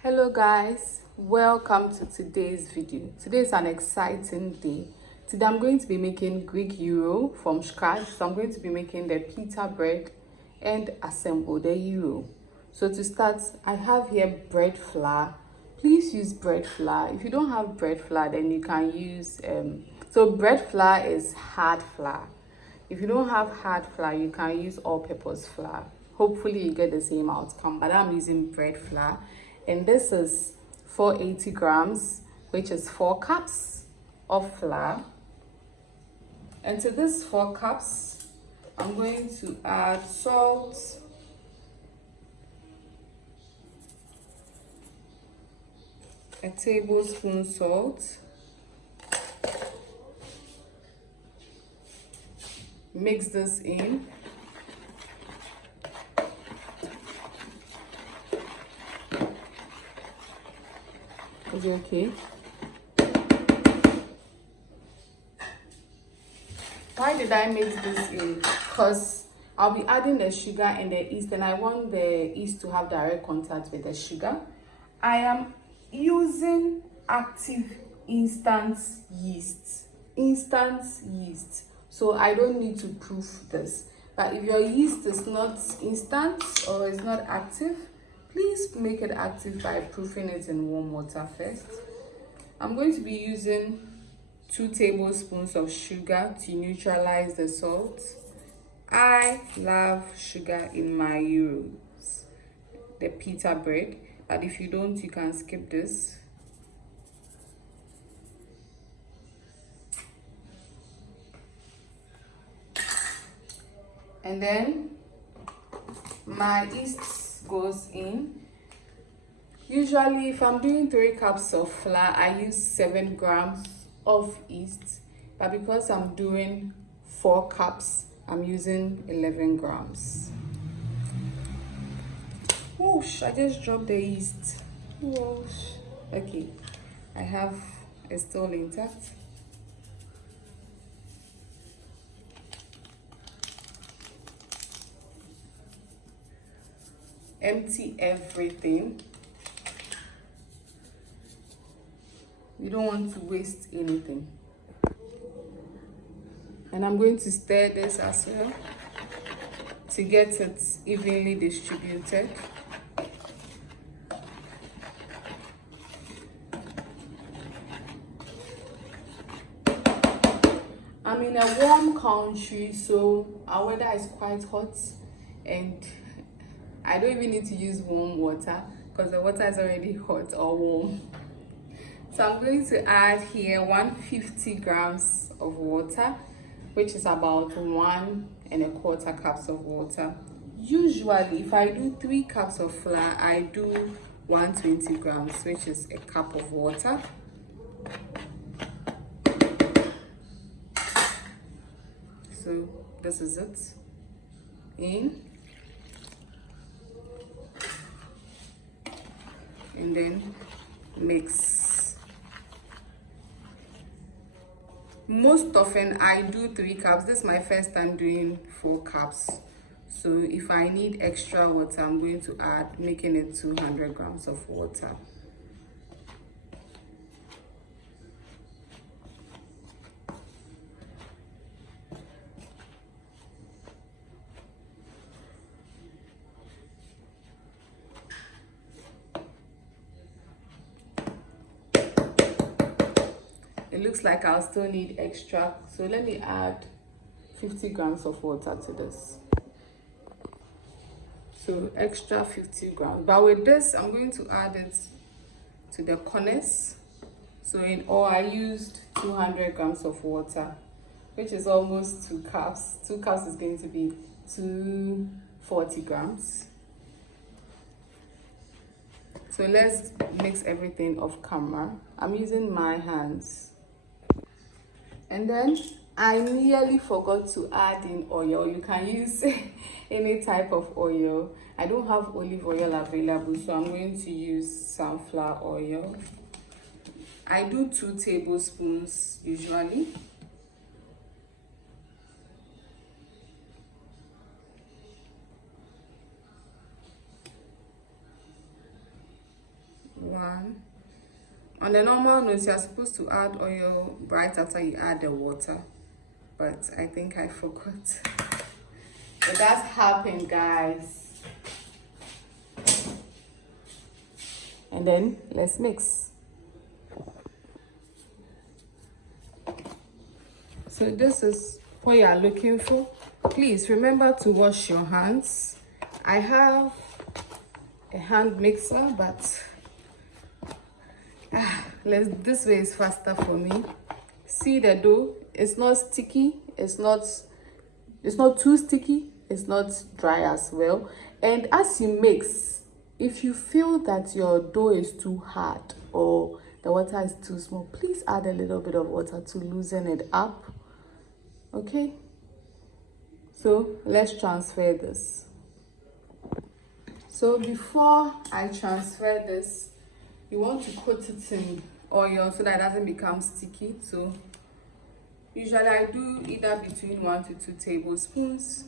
Hello guys, welcome to today's video. Today is an exciting day. Today I'm going to be making Greek gyro from scratch. So I'm going to be making the pita bread and assemble the gyro. So to start, I have here bread flour. Please use bread flour. If you don't have bread flour, then you can use so bread flour is hard flour. If you don't have hard flour, you can use all-purpose flour. Hopefully you get the same outcome, but I'm using bread flour. And this is 480 grams, which is 4 cups of flour. And to this 4 cups, I'm going to add salt, a tablespoon salt, mix this in. Is it okay? Why did I mix this in? Because I'll be adding the sugar and the yeast, and I want the yeast to have direct contact with the sugar. I am using active instant yeast. So I don't need to proof this. But if your yeast is not instant or is not active, please make it active by proofing it in warm water first. I'm going to be using 2 tablespoons of sugar to neutralize the salt. I love sugar in my gyros, the pita bread, but if you don't, you can skip this. And then my yeast goes in. Usually if I'm doing 3 cups of flour, I use 7 grams of yeast, but because I'm doing 4 cups, I'm using 11 grams. Whoosh, I just dropped the yeast. Whoosh. Okay, I have it still intact. Empty everything. You don't want to waste anything. And I'm going to stir this as well to get it evenly distributed. I'm in a warm country, so our weather is quite hot, and I don't even need to use warm water because the water is already hot or warm. So I'm going to add here 150 grams of water, which is about 1¼ cups of water. Usually, if I do 3 cups of flour, I do 120 grams, which is a cup of water. So this is it. In. And then mix. Most often I do 3 cups. This is my first time doing 4 cups. So if I need extra water, I'm going to add, making it 200 grams of water. It looks like I'll still need extra, so let me add 50 grams of water to this. So extra 50 grams, but with this I'm going to add it to the corners. So in all I used 200 grams of water, which is almost 2 cups. 2 cups is going to be 240 grams. So let's mix everything off camera. I'm using my hands. And then I nearly forgot to add in oil. You can use any type of oil. I don't have olive oil available, so I'm going to use sunflower oil. I do 2 tablespoons usually. 1. On the normal notes, you're supposed to add oil right after you add the water, but I think I forgot. But that's happened, guys. And then let's mix. So this is what you are looking for. Please remember to wash your hands. I have a hand mixer, but this way is faster for me. See the dough? It's not sticky. It's not too sticky. It's not dry as well. And as you mix, if you feel that your dough is too hard or the water is too small, please add a little bit of water to loosen it up. Okay, so let's transfer this. So before I transfer this, you want to coat it in oil so that it doesn't become sticky. So usually I do either between 1 to 2 tablespoons.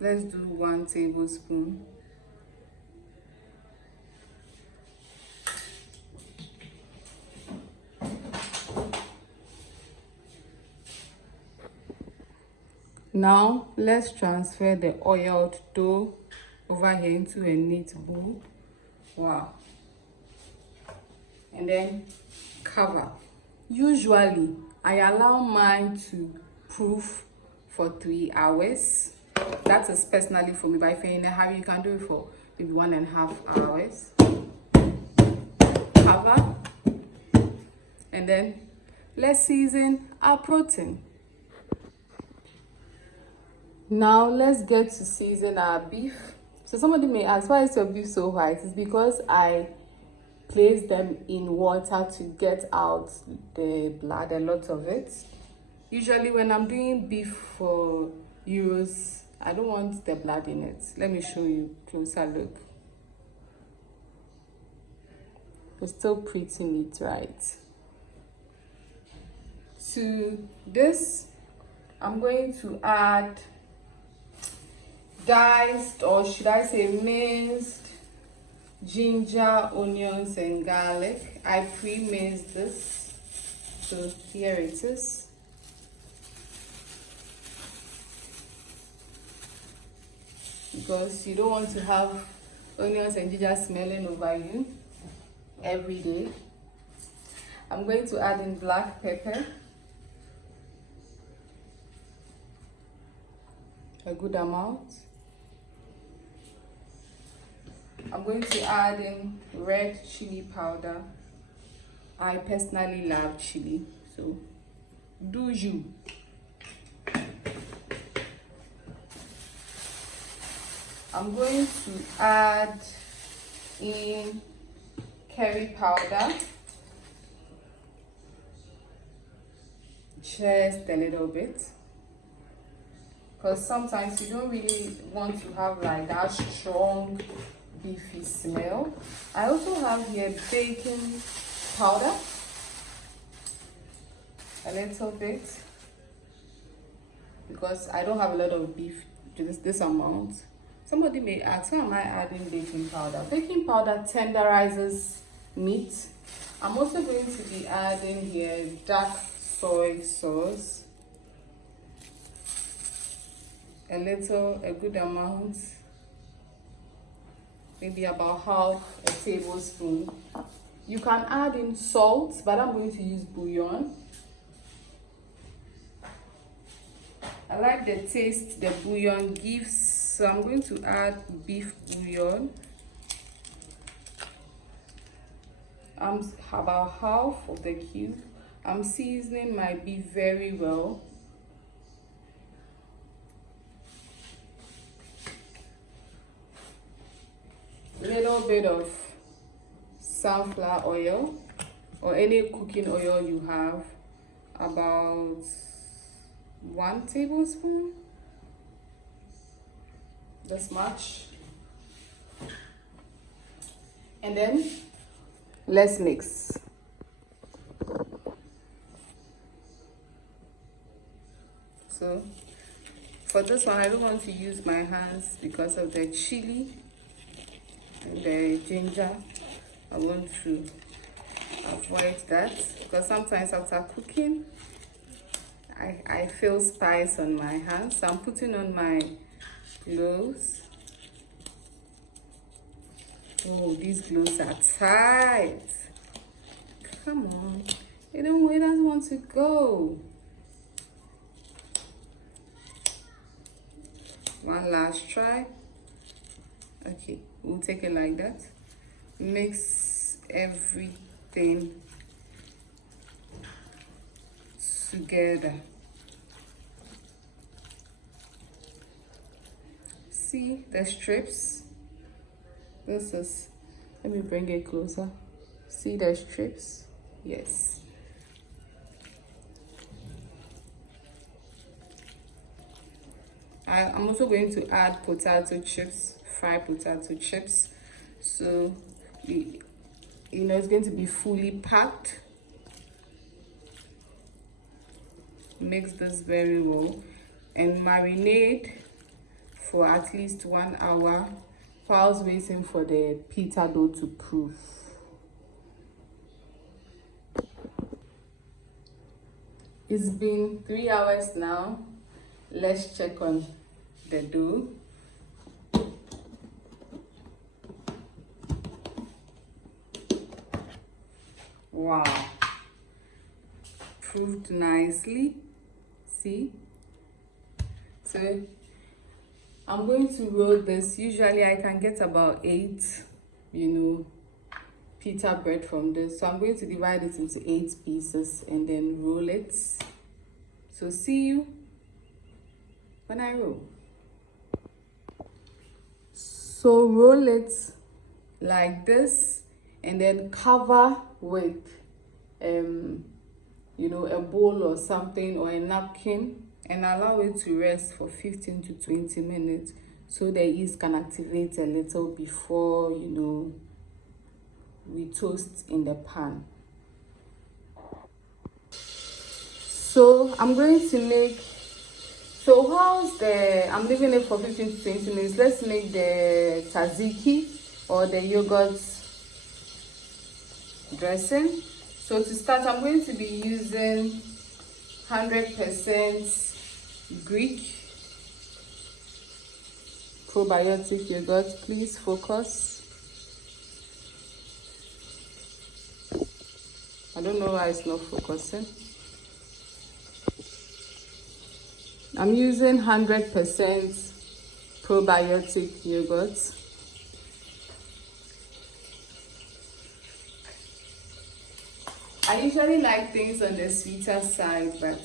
Let's do 1 tablespoon. Now let's transfer the oiled dough over here into a neat bowl. Wow. And then cover. Usually I allow mine to proof for 3 hours. That is personally for me, but if you're in a hurry, you can do it for maybe 1.5 hours. Cover. And then let's season our protein. Now let's get to season our beef. So somebody may ask, why is your beef so white? It's because I place them in water to get out the blood, a lot of it. Usually when I'm doing beef for gyros, I don't want the blood in it. Let me show you closer look. It's still pretty neat, right? To this, I'm going to add diced, or should I say minced, ginger, onions, and garlic. I pre-minced this, so here it is. Because you don't want to have onions and ginger smelling over you every day. I'm going to add in black pepper, a good amount. I'm going to add in red chili powder. I personally love chili, so do you. I'm going to add in curry powder, just a little bit, because sometimes you don't really want to have like that strong beefy smell. I also have here baking powder, a little bit, because I don't have a lot of beef to this amount. Somebody may ask, why am I adding baking powder? Baking powder tenderizes meat. I'm also going to be adding here dark soy sauce, a good amount, maybe about half a tablespoon. You can add in salt, but I'm going to use bouillon. I like the taste the bouillon gives, so I'm going to add beef bouillon. I'm about half of the cube. I'm seasoning my beef very well. Little bit of sunflower oil or any cooking oil you have, about 1 tablespoon, this much. And then let's mix. So for this one, I don't want to use my hands because of the chili. and the ginger. I want to avoid that because sometimes after cooking I feel spice on my hands. So I'm putting on my gloves. Oh, these gloves are tight. Come on. It doesn't want to go. One last try. Okay, we'll take it like that. Mix everything together. See the strips? This is, let me bring it closer. See the strips? Yes. I'm also going to add potato chips, fried potato chips. So, you know, it's going to be fully packed. Mix this very well and marinate for at least 1 hour whilst waiting for the pita dough to proof. It's been 3 hours now. Let's check on the dough. Wow, proofed nicely. See? So I'm going to roll this. Usually I can get about 8, you know, pita bread from this. So I'm going to divide it into 8 pieces and then roll it. So see you when I roll. So roll it like this and then cover with you know, a bowl or something or a napkin and allow it to rest for 15 to 20 minutes so the yeast can activate a little before, you know, we toast in the pan. So I'm going to make, so whilst I'm leaving it for 15 to 20 minutes, let's make the tzatziki or the yogurt dressing. So to start, I'm going to be using 100% Greek probiotic yogurt. Please focus. I don't know why it's not focusing. I'm using 100% probiotic yogurt. I usually like things on the sweeter side, but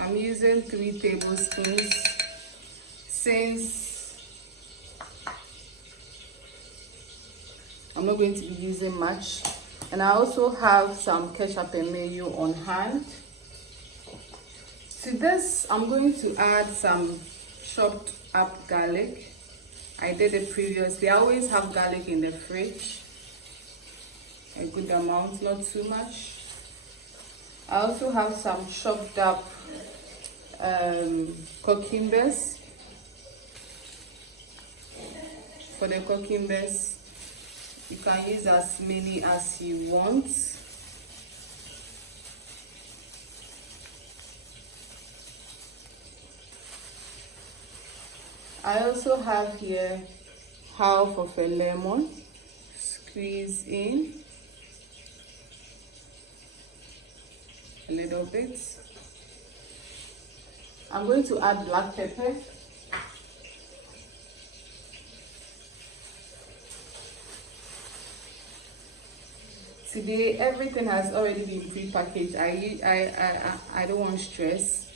I'm using 3 tablespoons since I'm not going to be using much. And I also have some ketchup and mayo on hand. To this, I'm going to add some chopped up garlic. I did it previously. I always have garlic in the fridge. A good amount, not too much. I also have some chopped up cucumbers. For the cucumbers, you can use as many as you want. I also have here half of a lemon, squeeze in a little bit. I'm going to add black pepper. Today everything has already been pre-packaged. I don't want stress.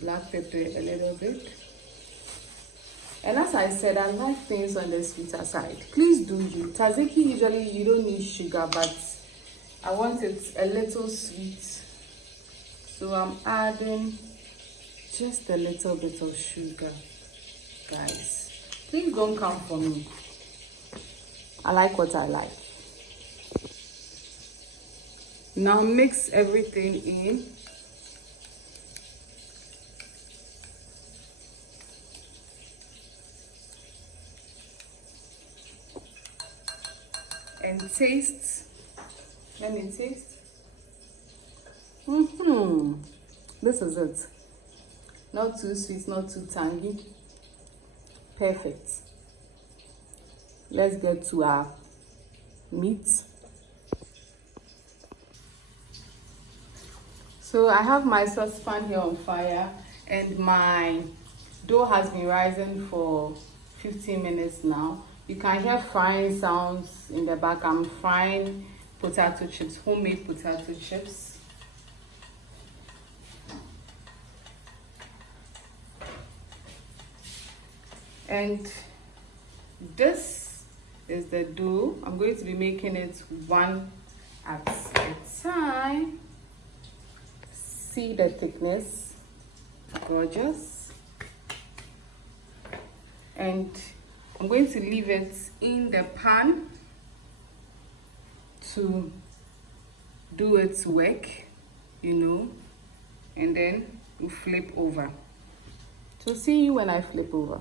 Black pepper a little bit. And as I said, I like things on the sweeter side. Please do you. Tzatziki, usually you don't need sugar, but I want it a little sweet. So I'm adding just a little bit of sugar, guys. Please don't come for me. I like what I like. Now mix everything in. taste. Let me taste. This is it. Not too sweet, not too tangy. Perfect. Let's get to our meat. So I have my saucepan here on fire, and my dough has been rising for 15 minutes now. You can hear frying sounds in the back. I'm frying potato chips, homemade potato chips. And this is the dough. I'm going to be making it one at a time. See the thickness, gorgeous. And I'm going to leave it in the pan to do its work, you know, and then you flip over. So see you when I flip over.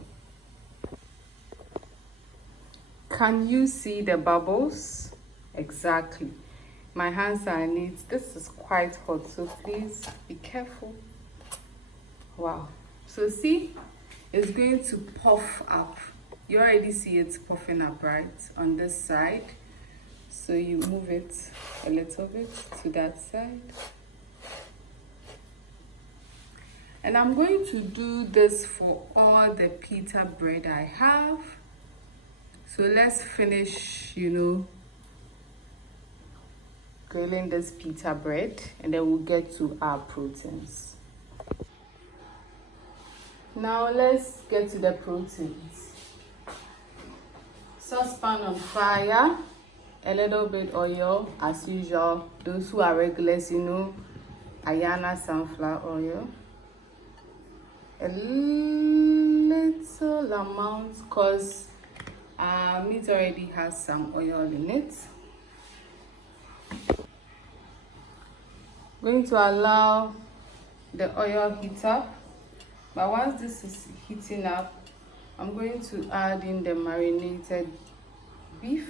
Can you see the bubbles? Exactly. My hands are in it. This is quite hot, so please be careful. Wow. So see, it's going to puff up. You already see it puffing up, right, on this side. So you move it a little bit to that side. And I'm going to do this for all the pita bread I have. So let's finish, you know, grilling this pita bread, and then we'll get to our proteins. Now let's get to the proteins. Saucepan on fire, a little bit oil as usual. Those who are regulars, you know, Ayana sunflower oil. A little amount, because our meat already has some oil in it. Going to allow the oil heat up, but once this is heating up, I'm going to add in the marinated beef.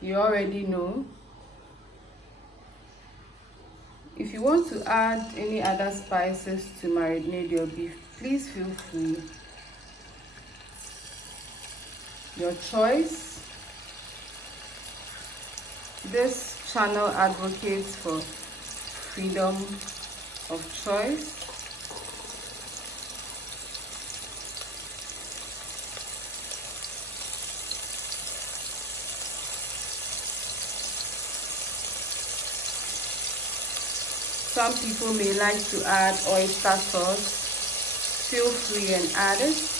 You already know. If you want to add any other spices to marinate your beef, please feel free. Your choice. This channel advocates for freedom of choice. Some people may like to add oyster sauce. Feel free and add it.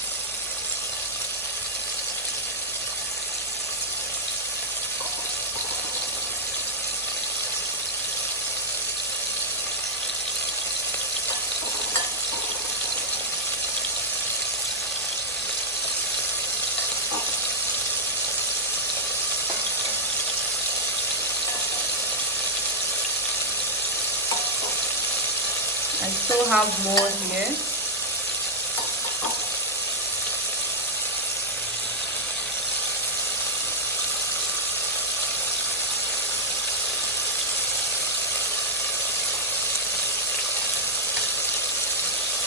I still have more here.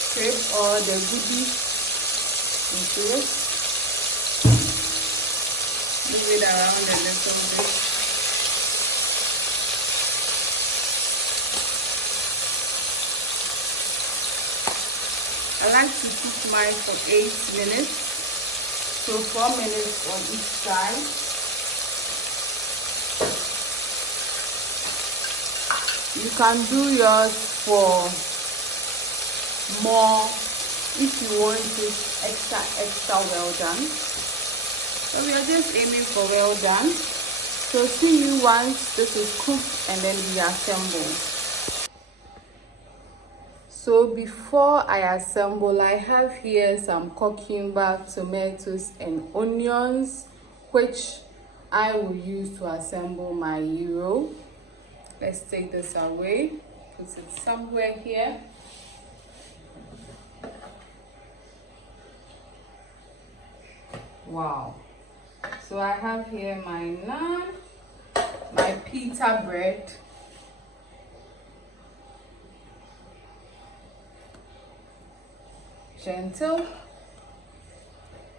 Scrape all the goodies into it. Move it around a little bit. I like to cook mine for 8 minutes, so 4 minutes on each side. You can do yours for more if you want it extra well done. So we are just aiming for well done. So see you once this is cooked and then we assemble. So before I assemble, I have here some cucumber, tomatoes and onions, which I will use to assemble my gyro. Let's take this away, put it somewhere here. Wow. So I have here my naan, my pita bread, gentle,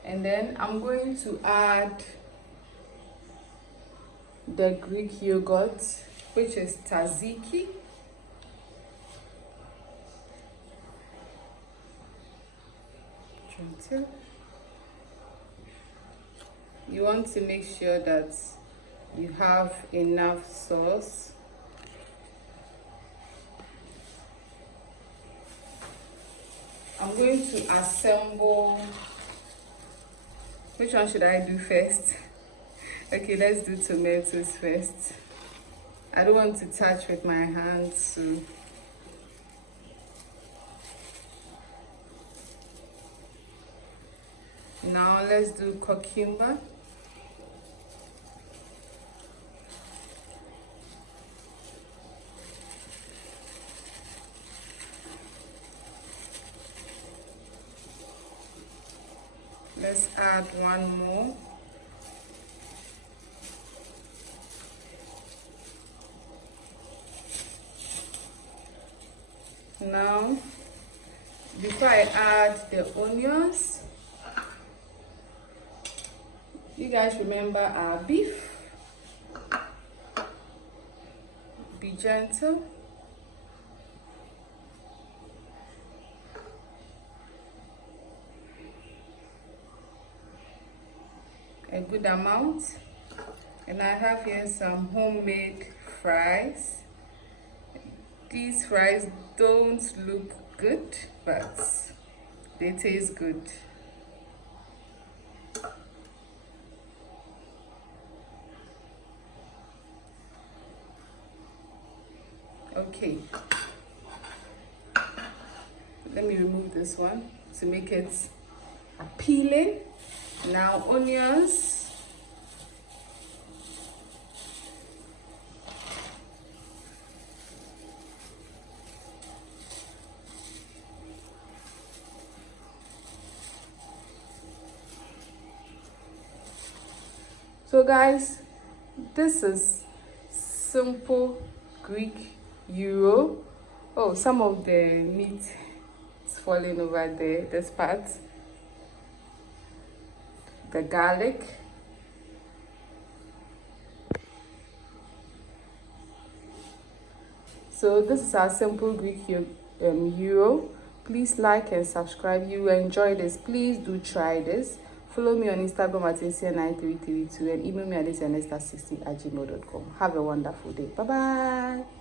and then I'm going to add the Greek yogurt, which is Tzatziki. Gentle. You want to make sure that you have enough sauce. I'm going to assemble. Which one should I do first? Okay, let's do tomatoes first. I don't want to touch with my hands, so now let's do cucumber. Let's add one more. Now, before I add the onions, you guys remember our beef. Be gentle. A good amount. And I have here some homemade fries. These fries don't look good, but they taste good. Okay, let me remove this one to make it appealing. Now onions. So guys, this is simple Greek gyro. Oh, some of the meat is falling over there, this part. The garlic. So this is our simple Greek gyro. Please like and subscribe. You will enjoy this. Please do try this. Follow me on Instagram at ACN9332 and email me at ACN60@gmail.com. Have a wonderful day. Bye bye.